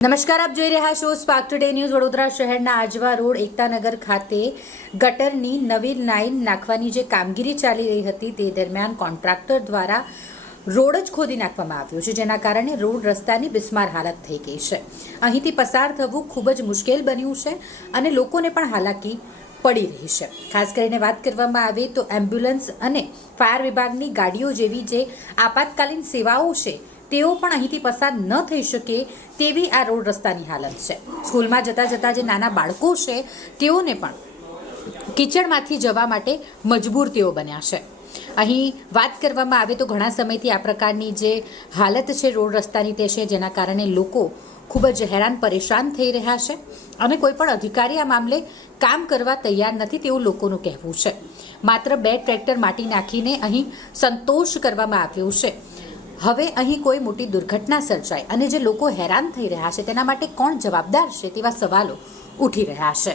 નમસ્કાર, આપ જોઈ રહ્યા છો સ્પાર્ક ટુડે ન્યૂઝ. વડોદરા શહેરના આજવા રોડ એકતાનગર ખાતે ગટરની નવી લાઇન નાખવાની જે કામગીરી ચાલી રહી હતી તે દરમિયાન કોન્ટ્રાક્ટર દ્વારા રોડ જ ખોદી નાખવામાં આવ્યો છે, જેના કારણે રોડ રસ્તાની બિસ્માર હાલત થઈ ગઈ છે. અહીંથી પસાર થવું ખૂબ જ મુશ્કેલ બન્યું છે અને લોકોને પણ હાલાકી પડી રહી છે. ખાસ કરીને વાત કરવામાં આવે તો એમ્બ્યુલન્સ અને ફાયર વિભાગની ગાડીઓ જેવી જે આપાતકાલીન સેવાઓ છે તેઓ પણ અહીંથી પસાર ન થઈ શકે તેવી આ રોડ રસ્તાની હાલત છે. સ્કૂલમાં જતા જે નાના બાળકો છે તેઓને પણ કિચડમાંથી જવા માટે મજબૂર તેઓ બન્યા છે. અહીં વાત કરવામાં આવે તો ઘણા સમયથી આ પ્રકારની જે હાલત છે રોડ રસ્તાની તે છે, જેના કારણે લોકો ખૂબ જ હેરાન પરેશાન થઈ રહ્યા છે અને કોઈ પણ અધિકારી આ મામલે કામ કરવા તૈયાર નથી તેવું લોકોનું કહેવું છે. માત્ર 2 ટ્રેક્ટર માટી નાખીને અહીં સંતોષ કરવામાં આવ્યો છે. હવે અહીં કોઈ મોટી દુર્ઘટના સર્જાય અને જે લોકો હેરાન થઈ રહ્યા છે તેના માટે કોણ જવાબદાર છે તેવા સવાલો ઉઠી રહ્યા છે.